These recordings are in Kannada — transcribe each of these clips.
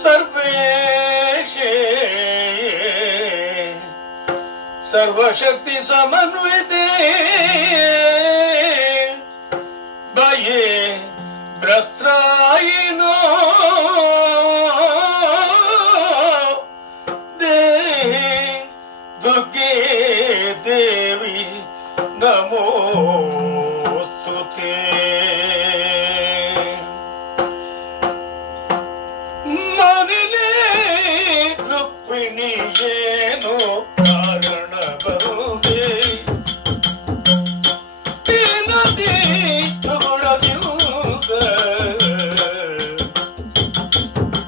सर्वेशे सर्वशक्ति समन्विते भये भ्रस्त्रायिनो देहि दुर्गे देवी नमोस्तुते। मनिले रुक्मिणी येनो कारण बरुदे तेनदी थोड़दियुग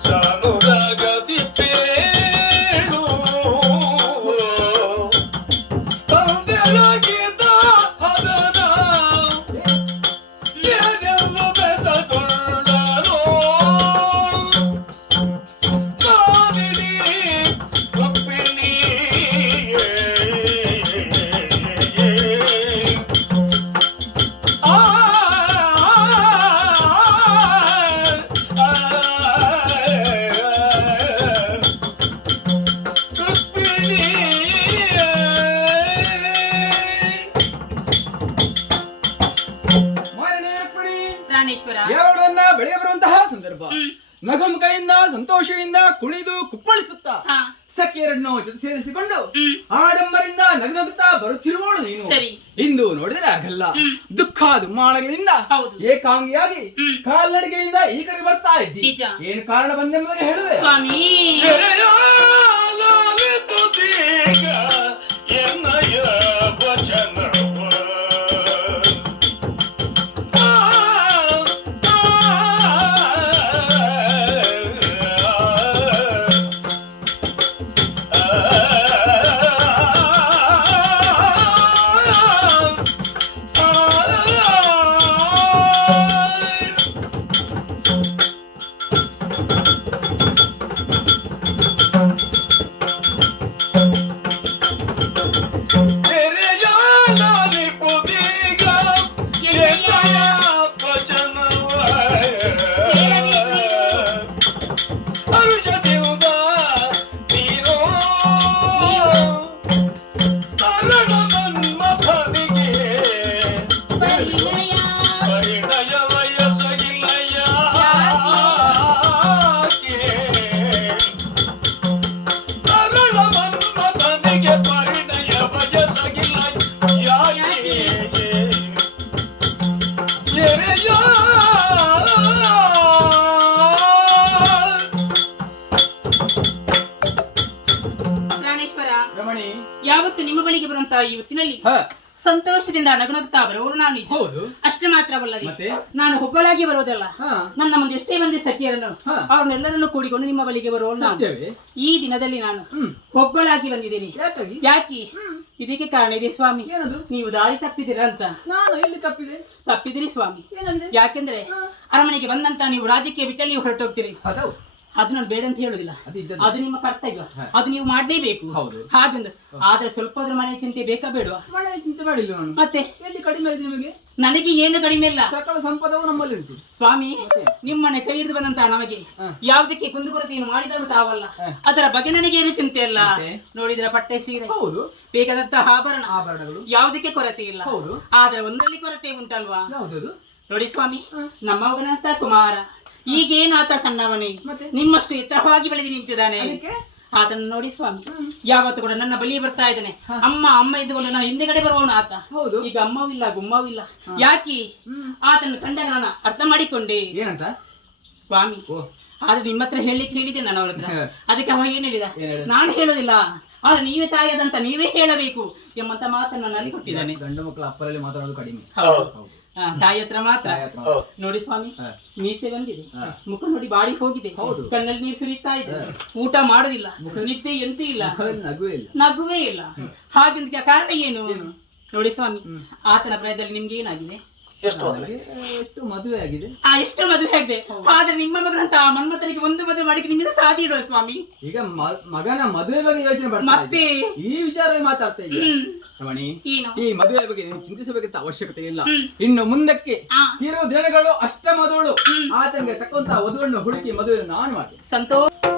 ಸಾನುರಾಗದಿ ಪೇಳು ಕಂದೆಲಗಿದ ಹದನ ಏನೆಲ್ಲೂ ಬೆಸಗೊಂಡರೋ ಕಾಮಿನಿ ರುಕ್ಮಿಣಿ ಯಾವಳನ್ನ ಬೆಳೆಯ ಬರುವಂತಹ ಸಂದರ್ಭ ನಗುಮುಖದಿಂದ ಸಂತೋಷದಿಂದ ಕುಣಿದು ಕುಪ್ಪಳಿಸುತ್ತಾ ಸಖಿಯರನ್ನು ಜೊತೆ ಸೇರಿಸಿಕೊಂಡು ಆಡಂಬರಿಂದ ನಗುತ್ತಾ ಬರುತ್ತಿರುವವಳು ನೀನು. ಇಂದು ನೋಡಿದರೆ ಆಗಲ್ಲ, ದುಃಖ ದುಮ್ಮಾನಗಳಿಂದ ಏಕಾಂಗಿಯಾಗಿ ಕಾಲ್ನಡಿಗೆಯಿಂದ ಈ ಕಡೆ ಬರ್ತಾ ಇದ್ದಿ. ಏನು ಕಾರಣ ಬಂದೆಂಬುದನ್ನು ಹೇಳುವೆ ಸ್ವಾಮಿ. ಯಾವತ್ತು ನಿಮ್ಮ ಬಳಿಗೆ ಬರುವಂತಹ ಈ ಹೊತ್ತಿನಲ್ಲಿ ಸಂತೋಷದಿಂದ ನಗುನಗುತ್ತಾ ಬರುವವರು ನಾನು. ಅಷ್ಟೇ ಮಾತ್ರವಲ್ಲದೆ ನಾನು ಒಬ್ಬಳಾಗಿ ಬರುವುದಲ್ಲ, ನನ್ನ ಮುಂದೆ ಎಷ್ಟೇ ಮಂದಿ ಸಖಿಯರನ್ನು ಅವರನ್ನೆಲ್ಲರನ್ನು ಕೂಡಿಕೊಂಡು ನಿಮ್ಮ ಬಳಿಗೆ ಬರುವವರು ನಾನು. ಈ ದಿನದಲ್ಲಿ ನಾನು ಒಬ್ಬಳಾಗಿ ಬಂದಿದ್ದೇನೆ. ಯಾಕೆ? ಇದಕ್ಕೆ ಕಾರಣ ಇದೆ ಸ್ವಾಮಿ. ನೀವು ದಾರಿ ತಪ್ಪಿದ್ದೀರಾ ಅಂತ. ನಾನು ಎಲ್ಲಿ ತಪ್ಪಿದಿರಿ ಸ್ವಾಮಿ. ಯಾಕೆಂದ್ರೆ ಅರಮನೆಗೆ ಬಂದಂತ ನೀವು ರಾಜಕೀಯ ಬಿಟ್ಟಲ್ಲಿ ಹೊರಟೋಗ್ತೀರಿ. ಅದು ನಾನು ಬೇಡ ಅಂತ ಹೇಳುದಿಲ್ಲ, ಅದು ನಿಮ್ಮ ಕರ್ತವ್ಯ, ಅದು ನೀವು ಮಾಡಲೇಬೇಕು. ಹಾಗೆಂದು ಆದ್ರೆ ಸ್ವಲ್ಪ ಮನೆ ಚಿಂತೆ ಬೇಕಾ ಬೇಡವಾ? ಮನೆ ಚಿಂತೆ ಮಾಡಿಲ್ಲ ನಾನು. ಮತ್ತೆ ಎಲ್ಲಿ ಕಡಿಮೆ ಆಗಿದೆ ನಿಮಗೆ? ನನಗೆ ಏನು ಕಡಿಮೆ ಇಲ್ಲ, ಸಕಲ ಸಂಪದವು ನಮ್ಮಲ್ಲಿ ಉಂಟು ಸ್ವಾಮಿ. ನಿಮ್ಮನೆ ಕೈ ಹಿಡಿದು ಬಂದಂತಹ ನಮಗೆ ಯಾವುದಕ್ಕೆ ಕುಂದುಕೊರತೆಯನ್ನು ಮಾಡಿದರೂ ತಾವಲ್ಲ, ಅದರ ಬಗ್ಗೆ ನನಗೇನು ಚಿಂತೆ ಇಲ್ಲ. ನೋಡಿದ್ರ ಬಟ್ಟೆ ಸೀರೆ, ಬೇಕಾದಂತಹ ಆಭರಣಗಳು ಯಾವುದಕ್ಕೆ ಕೊರತೆ ಇಲ್ಲ. ಆದ್ರೆ ಒಂದರಲ್ಲಿ ಕೊರತೆ ಉಂಟಲ್ವಾ? ನೋಡಿ ಸ್ವಾಮಿ, ನಮ್ಮವನಂತ ಕುಮಾರ ಈಗೇನು ಆತ ಸಣ್ಣವನೇ, ನಿಮ್ಮಷ್ಟು ಎತ್ತರವಾಗಿ ಬೆಳೆದು ನಿಂತಿದ್ದಾನೆ. ಆತನ ನೋಡಿ ಸ್ವಾಮಿ, ಯಾವತ್ತು ಕೂಡ ನನ್ನ ಬಳಿ ಬರ್ತಾ ಇದ್ದಾನೆ. ಅಮ್ಮ ಅಮ್ಮ ಇದ್ದುಕೊಂಡು ನಾನು ಹಿಂದೆಗಡೆ ಬರುವವನು ಆತ. ಈಗ ಅಮ್ಮವಿಲ್ಲ ಗುಮ್ಮವಿಲ್ಲ. ಯಾಕೆ? ಆತನ ಕಂಡಾಗ ನಾನು ಅರ್ಥ ಮಾಡಿಕೊಂಡೆ ಏನಂತ ಸ್ವಾಮಿ. ಆದ್ರೆ ನಿಮ್ಮ ಹತ್ರ ಹೇಳಿಕ್ಕೆ ಹೇಳಿದ್ದೆ ನಾನು ಅವಳ ಹತ್ರ. ಅದಕ್ಕೆ ಅವ ಏನ್ ಹೇಳಿದ? ನಾನು ಹೇಳೋದಿಲ್ಲ, ಆದ್ರೆ ನೀವೇ ತಾಯದಂತ ನೀವೇ ಹೇಳಬೇಕು ಎಂಬಂತ ಮಾತನ್ನು ನಾನು ಕೊಟ್ಟಿದ್ದಾನೆ. ಗಂಡು ಮಕ್ಕಳು ಅಪ್ಪರಲ್ಲಿ ಮಾತಾಡೋದು ಕಡಿಮೆ, ತಾಯಿ ಹತ್ರ ಮಾತ್ರ. ನೋಡಿ ಸ್ವಾಮಿ, ಮೀಸೆ ಬಂದಿದೆ, ಮುಖ ನೋಡಿ ಬಾಡಿ ಹೋಗಿದೆ, ಕಣ್ಣಲ್ಲಿ ನೀರು ಸುರಿತಾ ಇದೆ, ಊಟ ಮಾಡೋದಿಲ್ಲ, ನಿದ್ದೆ ಎಂತೂ ಇಲ್ಲ, ನಗುವೇ ಇಲ್ಲ. ಹಾಗೆಂತ ಕಾರಣ ಏನು? ನೋಡಿ ಸ್ವಾಮಿ, ಆತನ ಪ್ರಾಯದಲ್ಲಿ ನಿಮ್ಗೆ ಏನಾಗಿದೆ? ಎಷ್ಟು ಮದುವೆ ಎಷ್ಟು ಮದುವೆ ಆಗಿದೆ? ಎಷ್ಟು ಮದುವೆ ಆಗಿದೆ. ಆದ್ರೆ ನಿಮ್ಮ ಮಗನಂತ ಮನ್ಮಥನಿಗೆ ಒಂದು ಮದುವೆ ಮಾಡಿ ನಿಮ್ಮಿಂದ ಸಾಧಿ ಇಡುವ ಸ್ವಾಮಿ. ಈಗ ಮಗನ ಮದುವೆ ಬಗ್ಗೆ ಯೋಚನೆ ಬರ್ತಾ ಮತ್ತೆ ಇದೆ. ಈ ವಿಚಾರ ಮಾತಾಡ್ತಾ ಇದ್ದೀವಿ ರಮಣಿ. ಏನು? ಈ ಮದುವೆ ಬಗ್ಗೆ ನೀವು ಚಿಂತಿಸಬೇಕಂತ ಅವಶ್ಯಕತೆ ಇಲ್ಲ. ಇನ್ನು ಮುಂದಕ್ಕೆ ಆ. ಇರೋ ದಿನಗಳು ಅಷ್ಟ ಮದುವೆಗಳು ಆತನಿಗೆ ತಕ್ಕಂತ ವಧುವನ್ನು ಹುಡುಕಿ ಮದುವೆ ನಾನು ಮಾಡ್ತೇನೆ. ಸಂತೋಷ.